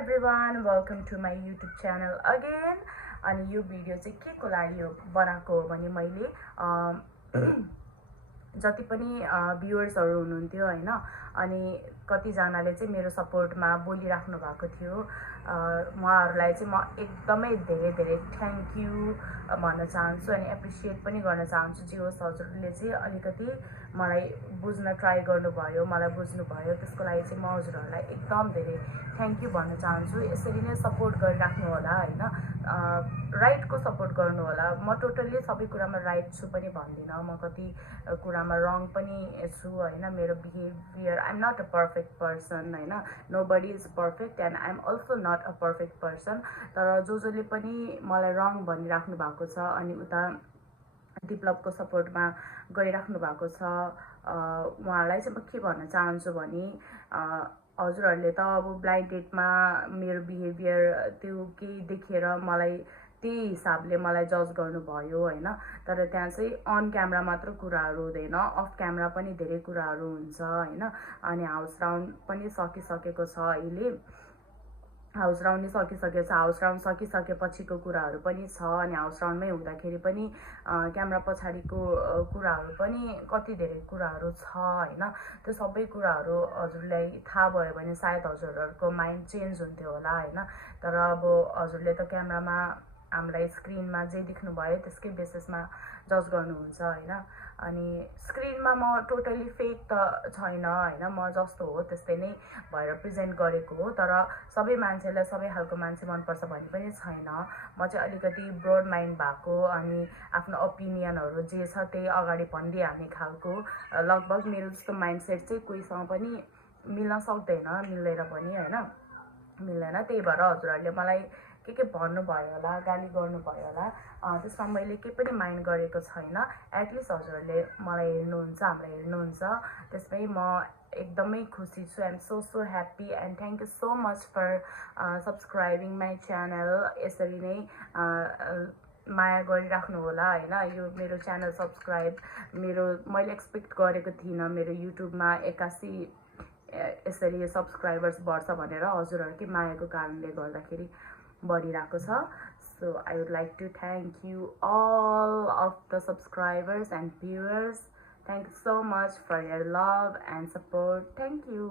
everyone, welcome to my YouTube channel again. अनि यो video चाहिँ के को लागि बनाएको हो भने मैले जति पनि भ्युअर्सहरु हुनुहुन्थ्यो हैन अनि कति जनाले चाहिँ मेरो सपोर्टमा बोलिराख्नु भएको थियो उहाँहरुलाई चाहिँ म एकदमै धेरै धेरै थ्यांक यू भन्न चाहन्छु अनि एप्रिशिएट पनि गर्न चाहन्छु जे होस् हजुरले चाहिँ अलिकति मलाई बुझ्न ट्राई गर्नुभयो मलाई बुझ्नुभयो त्यसको लागि चाहिँ म हजुरहरुलाई एकदम धेरै थ्यांक यू भन्न चाहन्छु यसरी नै सपोर्ट गरिराख्नु होला हैन राइटको सपोर्ट गर्नु होला म टोटली सबै कुरामा राइट छु पनि भन्दिन म कति कुरामा रङ पनि छु हैन मेरो behaviour I am not a perfect person हैन nobody is perfect and I am also not a perfect person तर जसले पनि मलाई रङ भनिराख्नु भएको छ अनि उता डिभलपको सपोर्टमा गइराख्नु भएको छ उहाँलाई चाहिँ म के भन्न चाहन्छु भने हजुरहरुले त अब ब्लाइन्ड डेटमा मेरो बिहेभियर त्यो केही देखेर मलाई त्यही हिसाबले मलाई जज गर्नुभयो हैन तर त्यहाँ चाहिँ अन क्यामेरा मात्र कुराहरु हुँदैन अफ क्यामेरा पनि धेरै कुराहरु हुन्छ हैन अनि हाउस राउन्ड पनि सकिसकेको छ अहिले हाउस राउन्ड नै सकिसकेको छ हाउस राउन्ड सकिसकेपछिको कुराहरु पनि छ अनि हाउस राउन्डमै हुँदाखेरि पनि क्यामेरा पछाडीको कुराहरु पनि कति धेरै कुराहरु छ हैन त्यो सबै कुराहरु हजुरलाई थाहा भयो भने सायद हजुरहरुको माइन्ड चेन्ज हुन्थ्यो होला हैन तर अब हजुरले त क्यामेरामा हामीलाई स्क्रिनमा जे देख्नु भयो त्यसकै बेसिसमा जज गर्नुहुन्छ हैन अनि स्क्रिनमा म टोटली फेक त छैन हैन म जस्तो हो त्यस्तै नै भएर प्रेजेन्ट गरेको हो तर सबै मान्छेलाई सबै खालको मान्छे मन पर्छ भन्ने पनि छैन म चाहिँ अलिकति ब्रोड माइन्ड भएको अनि आफ्नो ओपिनियनहरु जे छ त्यही अगाडि भनिदिहाल्ने खालको लगभग मेरो जस्तो माइन्डसेट चाहिँ कोहीसँग पनि मिल्न सक्दैन मिल्दैन पनि हैन मिल्दैन त्यही भएर हजुरहरुले मलाई के भन्नु भयो होला गाली गर्नु भयो होला त्यसमा मैले के पनि माइन्ड गरेको छैन एटलिस्ट हजुरहरुले मलाई हेर्नुहुन्छ हामीलाई हेर्नुहुन्छ त्यसमै म एकदमै खुसी छु I am so happy and thank you so much for subscribing my channel यसरी नै माया गरिराख्नु होला हैन यो मेरो च्यानल सब्स्क्राइब मैले एक्सपेक्ट गरेको थिइनँ मेरो युट्युबमा 81 यसरी सब्स्क्राइबर्स बढ्छ भनेर हजुरहरुकै मायाको कारणले गर्दाखेरि बढिरहेको छ so I would like to thank you all of the subscribers and viewers. Thank you so much for your love and support. Thank you.